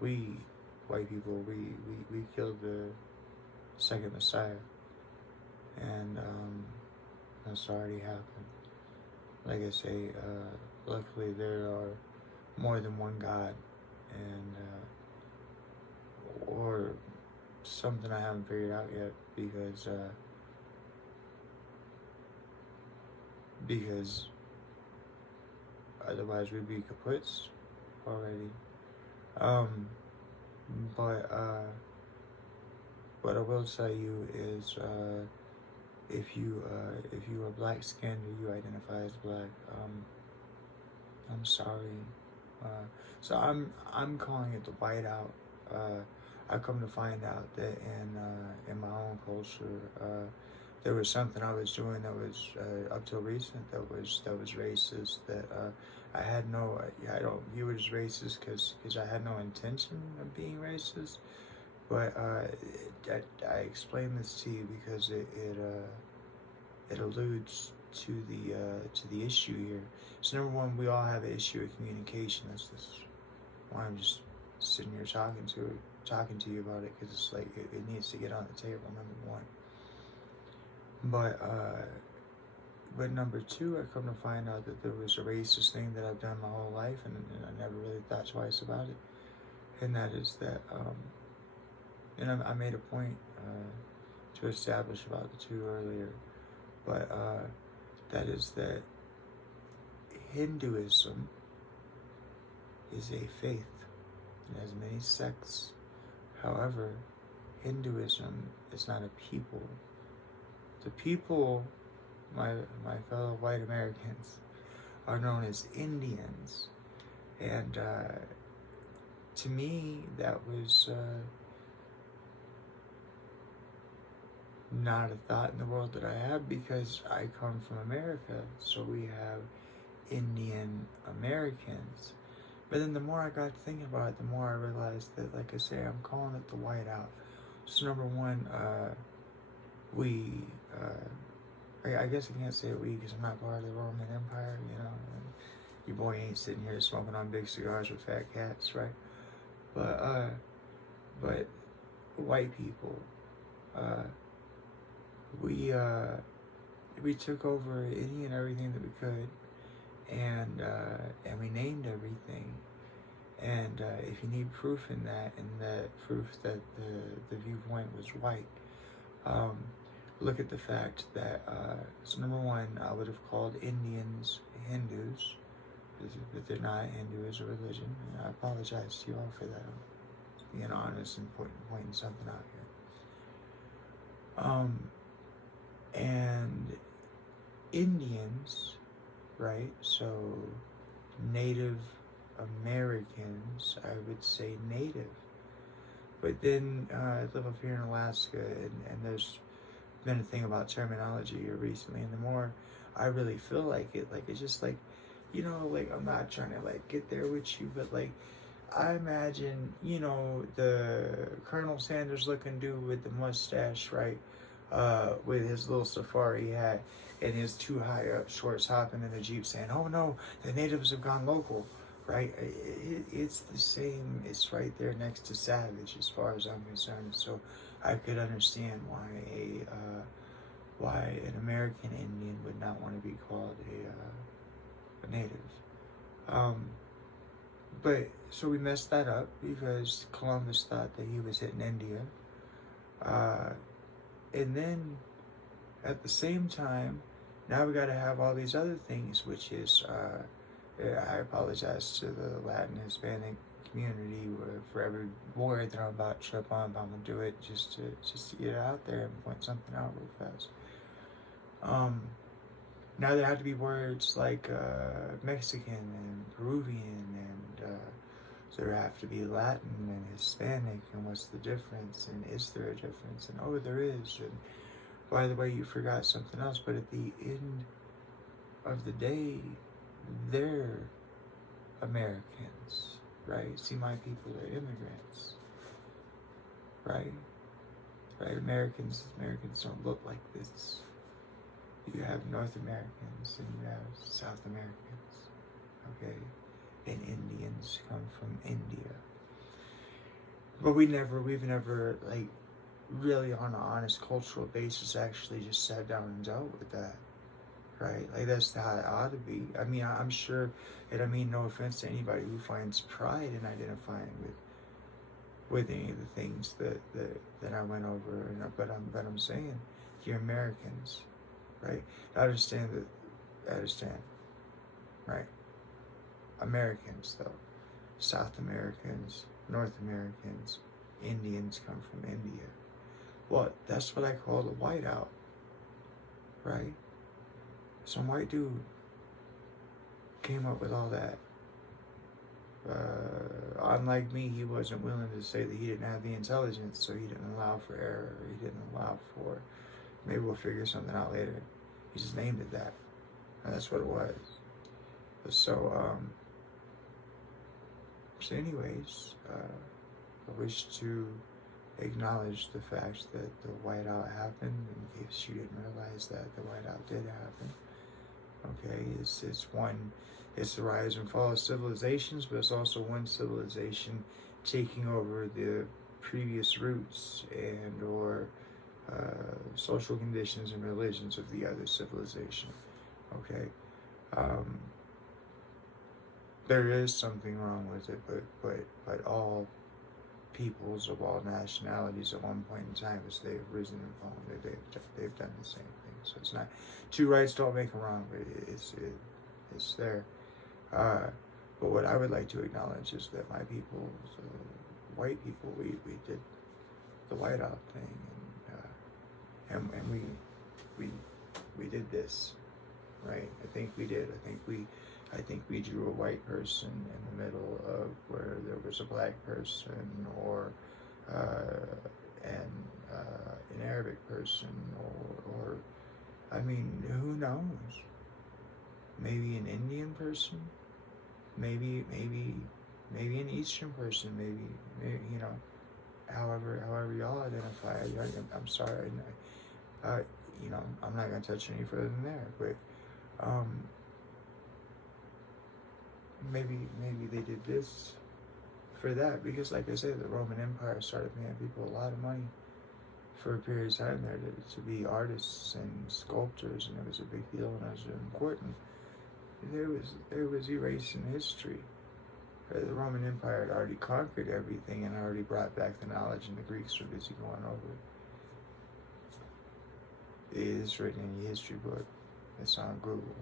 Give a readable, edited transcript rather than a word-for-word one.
we white people, we killed the second Messiah, and that's already happened. Like I say, luckily there are more than one God, and or something I haven't figured out yet, because otherwise we'd be kaputs already. Um, but what I will tell you is, if you are black skinned or you identify as black, I'm sorry. So I'm calling it the whiteout. I come to find out that in my own culture, there was something I was doing that was up till recent that was racist. That I had no, I don't view it as racist because I had no intention of being racist. But I explain this to you because it alludes to the issue here. So number one, we all have an issue of communication. That's why I'm just sitting here talking to you about it, because it's like it needs to get on the table. Number one. But number two, I come to find out that there was a racist thing that I've done my whole life, and I never really thought twice about it. And that is that, and I made a point to establish about the two earlier, but that is that Hinduism is a faith. It has many sects. However, Hinduism is not a people. The people, my fellow white Americans, are known as Indians. And to me, that was not a thought in the world that I had, because I come from America, so we have Indian Americans. But then the more I got thinking about it, the more I realized that, like I say, I'm calling it the whiteout. So number one, I guess I can't say we because I'm not part of the Roman Empire, you know. And your boy ain't sitting here smoking on big cigars with fat cats, right? But white people, we took over any and everything that we could, and we named everything. And if you need proof in that, and the proof that the viewpoint was white, look at the fact that, so number one, I would have called Indians Hindus, but they're not. Hindu is a religion, and I apologize to you all for that. I'm being honest and pointing something out here. And Indians, right, so Native Americans, I would say native. But then I live up here in Alaska, and there's been a thing about terminology here recently, and the more I really feel like it's just like, you know, like, I'm not trying to like get there with you, but like, I imagine, you know, the Colonel Sanders looking dude with the mustache, right, with his little safari hat and his two high up shorts hopping in the Jeep saying, oh no, the natives have gone local, right? It's the same. It's right there next to savage as far as I'm concerned. So I could understand why an American Indian would not want to be called a native. But so we messed that up because Columbus thought that he was hitting India. And then at the same time, now we got to have all these other things, which is, I apologize to the Latin Hispanic community for every word that I'm about to trip on, but I'm gonna do it just to get it out there and point something out real fast. Now there have to be words like Mexican and Peruvian, and so there have to be Latin and Hispanic, and what's the difference, and is there a difference, and oh, there is, and by the way, you forgot something else, but at the end of the day, they're Americans, right? See, my people are immigrants, right? Right? Americans don't look like this. You have North Americans and you have South Americans, okay? And Indians come from India. But we've never, like, really on an honest cultural basis actually just sat down and dealt with that, right? Like, that's how it ought to be. I mean, I'm sure, and I mean no offense to anybody who finds pride in identifying with any of the things that I went over, but I'm saying, you're Americans, right? I understand, right? Americans, though, South Americans, North Americans, Indians come from India. Well, that's what I call the whiteout, right? Some white dude came up with all that. Unlike me, he wasn't willing to say that he didn't have the intelligence, so he didn't allow for error. He didn't allow for, maybe we'll figure something out later. He just named it that. And that's what it was. So anyways, I wish to acknowledge the fact that the whiteout happened, in case you didn't realize that the whiteout did happen. Okay, it's the rise and fall of civilizations, but it's also one civilization taking over the previous roots and or social conditions and religions of the other civilization. Okay, there is something wrong with it, but all peoples of all nationalities at one point in time, as they've risen and fallen, they've done the same thing. So it's not, two rights don't make a wrong, but it's there. But what I would like to acknowledge is that my people, white people, we did the whiteout thing, and we did this, right? I think we did. I think we drew a white person in the middle of where there was a black person, or an Arabic person, or I mean, who knows? Maybe an Indian person, maybe an Eastern person, maybe you know, however y'all identify. I'm sorry, you know, I'm not gonna touch any further than there, but maybe they did this for that, because like I said, the Roman Empire started paying people a lot of money for a period of time there to be artists and sculptors, and it was a big deal, and it was important. There was erasing history. The Roman Empire had already conquered everything and already brought back the knowledge, and the Greeks were busy going over it. It is written in your history book. It's on Google.